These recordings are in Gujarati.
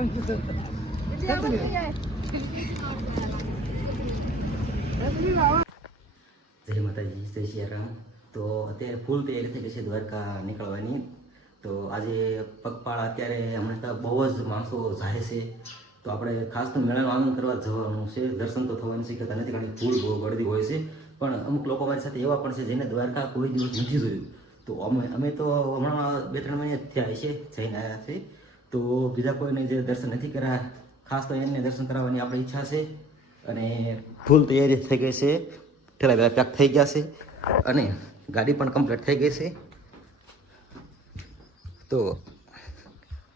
જય માતાજી, જય સિયારામ. તો અત્યારે ફૂલ તૈયારી થઈ ગઈ છે દ્વારકા નીકળવાની. તો આજે પગપાળા અત્યારે હમણાં તો બહુ જ માણસો જાય છે. તો આપણે ખાસ તો મેળાનો આનંદ કરવા જવાનું છે. દર્શન તો થવાની શક્યતા નથી, કારણ કે ફૂલ બહુ ગળદી હોય છે. પણ અમુક લોકો મારી સાથે એવા પણ છે જેને દ્વારકા કોઈ દિવસ નથી જોયું. તો અમે તો હમણાં 2-3 મહિને થયા છે જઈને આવ્યા છે. તો બીજા કોઈને જે દર્શન નથી કર્યા, ખાસ તો એમને દર્શન કરાવવાની આપણી ઈચ્છા છે. અને ફૂલ તૈયારી થઈ ગઈ છે. ઠેલા બધા પેક થઈ ગયા છે અને ગાડી પણ કમ્પ્લીટ થઈ ગઈ છે. તો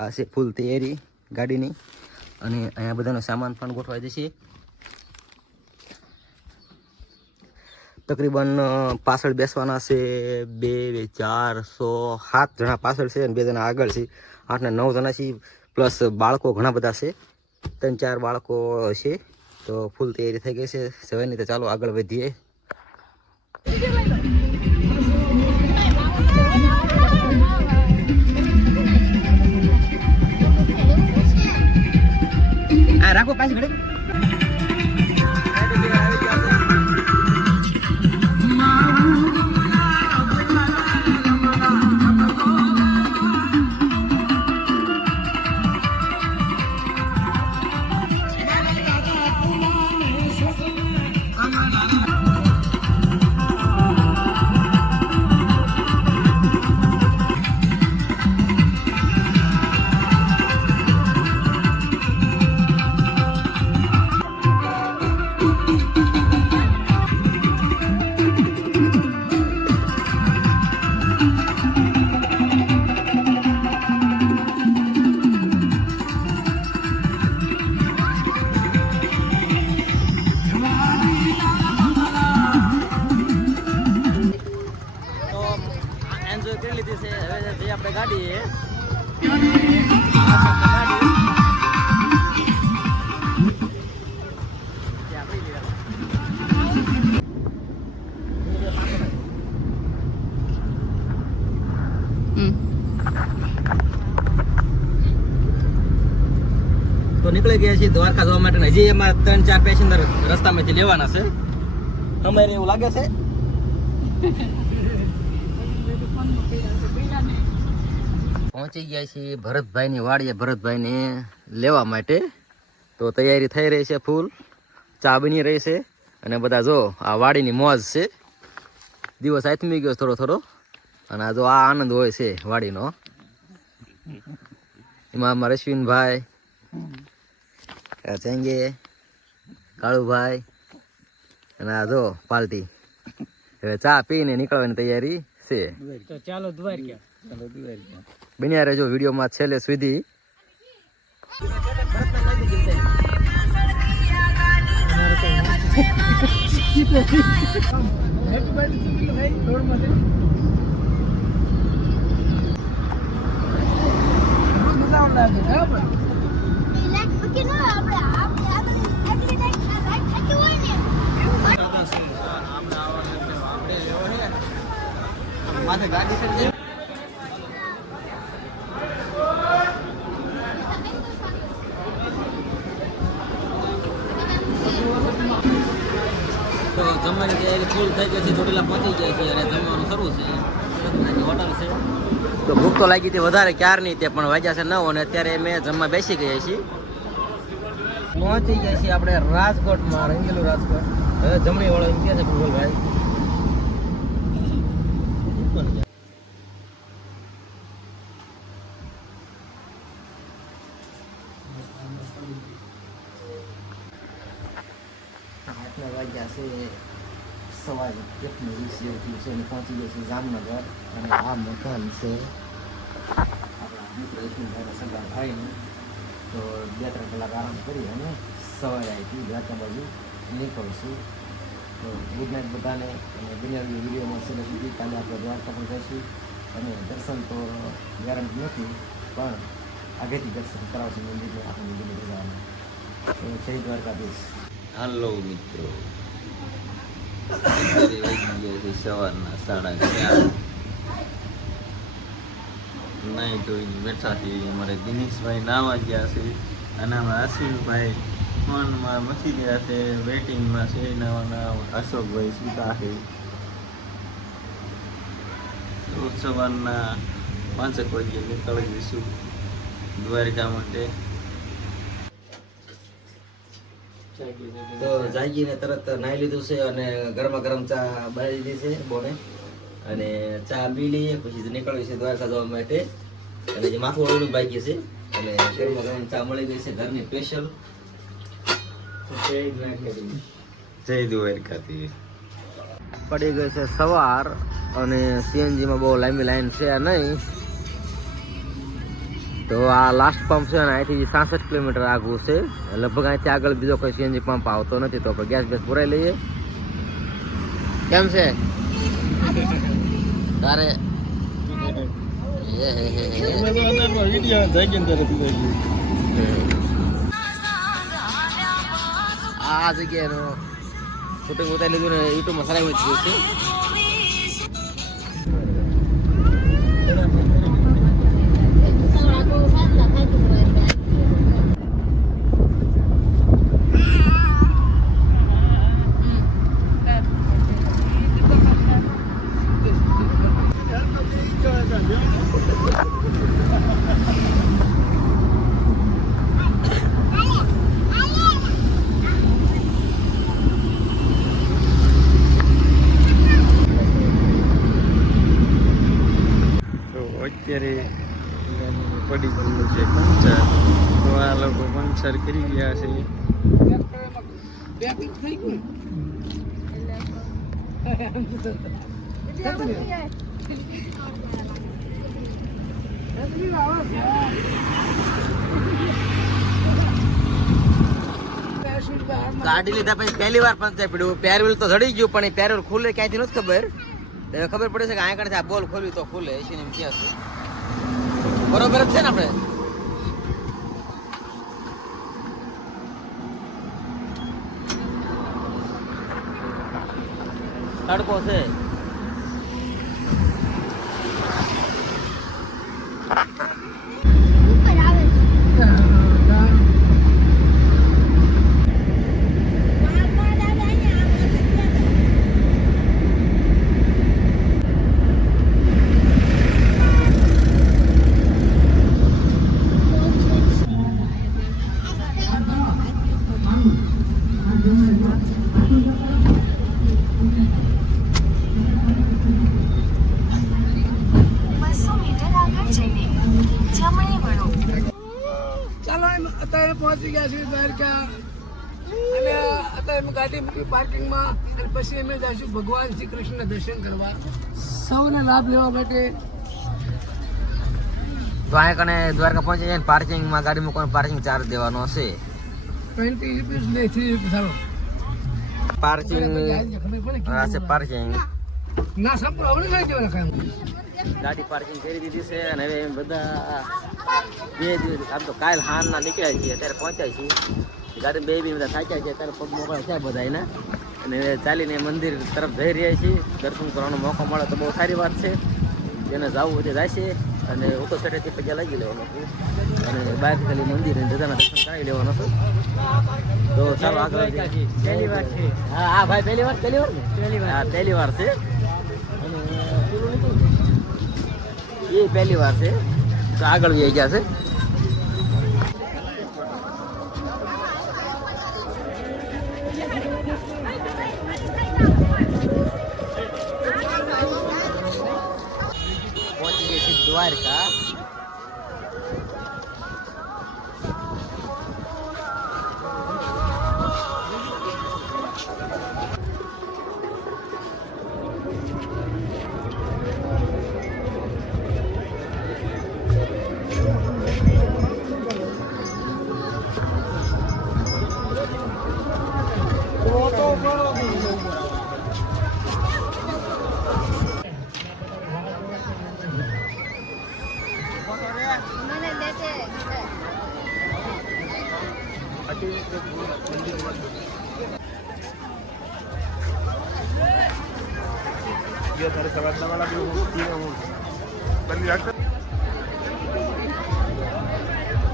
આ છે ફૂલ તૈયારી ગાડીની. અને અહીંયા બધાનો સામાન પણ ગોઠવાઈ જશે. તકરીબન પાછળ બેસવાના છે 2, 4, 6, 7 જણા પાછળ છે અને 2 જણા આગળ છે. 8 ને 9 જણા છે, પ્લસ બાળકો ઘણા બધા છે. 3-4 બાળકો છે. તો ફૂલ તૈયારી થઈ ગઈ છે સવારની. તો ચાલો આગળ વધીએ. આ રાખો પાછી ઘડી. તો નીકળી ગયા છીએ દ્વારકા જવા માટે. હજી એમાં 3-4 પેસેન્જર રસ્તામાંથી લેવાના છે. અમારે એવું લાગે છે. પહોંચી ગયા છીએ ભરતભાઈની વાડીએ ભરતભાઈને લેવા માટે. તો તૈયારી થઈ રહી છે ફૂલ. ચા બની રહી છે અને બધા જો આ વાડીની મોજ છે. દિવસ આથમી ગયો થોડો થોડો અને આ જો આ આનંદ હોય છે વાડીનો. એમાં અમારા અશ્વિનભાઈ, ચેંગે, કાળુભાઈ અને આ જો પાલટી. હવે ચા પીને નીકળવાની તૈયારી છે. તો ચાલો દ્વારકા. બન્યા રહેજો વિડીયોમાં છેલ્લે સુધી. તો જમવાની તૈયારી ફૂલ થઈ ગઈ છે. ચોટીલા પહોંચી ગયા છે અને જમવાનું શરૂ છે. હોટલ છે. તો ભૂખ તો લાગી હતી વધારે ક્યારની. તે પણ વાગ્યા છે 9 અને અત્યારે અમે જમવા બેસી ગયા છીએ. પહોંચી ગયા છીએ આપણે રાજકોટમાં, રંગીલું રાજકોટ. હવે જમણી વાળો એમ કહે છે ભૂગલભાઈ. આટલા વાગ્યા છે 1:20 જેવું છે અને પહોંચી ગયા છે જામનગર. અને આ મકાન છે આપણા મિત્ર ઈશ્વરભાઈના સગા ભાઈનું. તો 2-3 કલાક આરામ કરી અને સવારે આવી દ્વારકા બાજુ નીકળશું. તો ગુડ નાઇટ બધાને. અને બનાવી વિડીયોમાં છેલ્લે સુધી. કાલે આપણે દ્વારકા પણ જઈશું અને દર્શન તો ગેરંટી નથી, પણ આગળથી દર્શન કરાવશું મંદિરને. આપણે મંદિરને જવાનું. તો જય દ્વારકાધીશ. હાલો મિત્રો, સવારના 4:30. નહીં ધોઈને બેઠા છીએ. અમારે દિનેશભાઈ નાવા ગયા છે અને અમારા અશ્વિનભાઈ ફોનમાં મચી ગયા છે, વેટિંગમાં છે નવાના. અશોકભાઈ સીધા છે. સવારના 5 વાગે નીકળી જઈશું દ્વારકા માટે. તો જાગીને તરત નાહી લીધું છે અને ગરમા ગરમ ચા બનાવી દીધી છે બોને, અને ચા પી લઈએ પછી નીકળવી છે દ્વારકા જવા માટે. અને જે માથું ઓળું બાકી છે અને ગરમા ગરમ ચા મળી ગઈ છે ઘરની સ્પેશિયલ. જય દ્વારકાથી. પડી ગઈ છે સવાર અને સીએનજીમાં બહુ લાંબી લાઈન છે નહીં. તો આ લાસ્ટ પંપ છે અને અહીંથી 66 કિલોમીટર આગળ છે. લગભગ અહીંથી આગળ બીજો કોઈ સીએનજી પંપ આવતો નથી. તો આપણે ગેસ બેસ પુરાઈ લઈએ. કેમ છે તારે? આ જગ્યાએનો શૂટિંગ ઉતારી લીધું ને યુટ્યુબમાં સરાવી દીધું છે. અત્યારે પડી ગયું છે પંચર. તો આ લોકો પંચર કરી ગયા છે. ગાડી લીધા પછી પહેલી વાર પંચર પડ્યું. પેરવીલ તો જડી ગયું પણ એ પેરવીલ ખુલે ક્યાંથી નથી ખબર. ખબર પડે છે કે અહીંયા કણે આ બોલ ખોલ્યું તો ખુલે છે એમ ક્યાં છે. બરોબર જ છે ને આપણે? તડકો છે. અત્યારે પહોંચી ગયા છીએ દ્વારકા અને અત્યારે અમે ગાડી મૂકી પાર્કિંગમાં અને પછી અમે જઈશું ભગવાન શ્રી કૃષ્ણ દર્શન કરવા. સૌને લાભ લેવા માટે. તો અહીંયા કને દ્વારકા પહોંચી જાય પાર્કિંગમાં ગાડી મૂકવાનો પાર્કિંગ ચાર્જ દેવાનો હશે. 20 રૂપીસ નહીં 3 રૂપીસ. ચાલો પાર્કિંગ આ છે પાર્કિંગ. ના સંપૂર્ણ હવે નહીં દેવાના કામ. ગાડી પાર્કિંગ કરી દીધી છે અને હવે બધા 2 દિવસ આમ તો કાલ હારના નીકળ્યા છીએ અત્યારે પહોંચ્યા છીએ. ગાડી 2 દિન બધા થાક્યા છે અત્યારે પગ મોકળા છે બધા એના. અને હવે ચાલીને મંદિર તરફ જઈ રહ્યા છીએ. દર્શન કરવાનો મોકો મળે તો બહુ સારી વાત છે. જેને જવું હોય તે જાય છે અને ઉતો સેટેથી પગ્યા લાગી લેવાનો છે અને બહાર ખાલી મંદિર દાદાના દર્શન કરાવી લેવાનો છે. તો ચાલો આગળ. પહેલી વાર છે? હા હા ભાઈ પહેલી વાર ને? હા પહેલી વાર છે એ પહેલી વાર છે. તો આગળ જઈ ગયા છે. પહોંચી ગઈ છે દ્વારકા. ये सारे सवादना वाला भी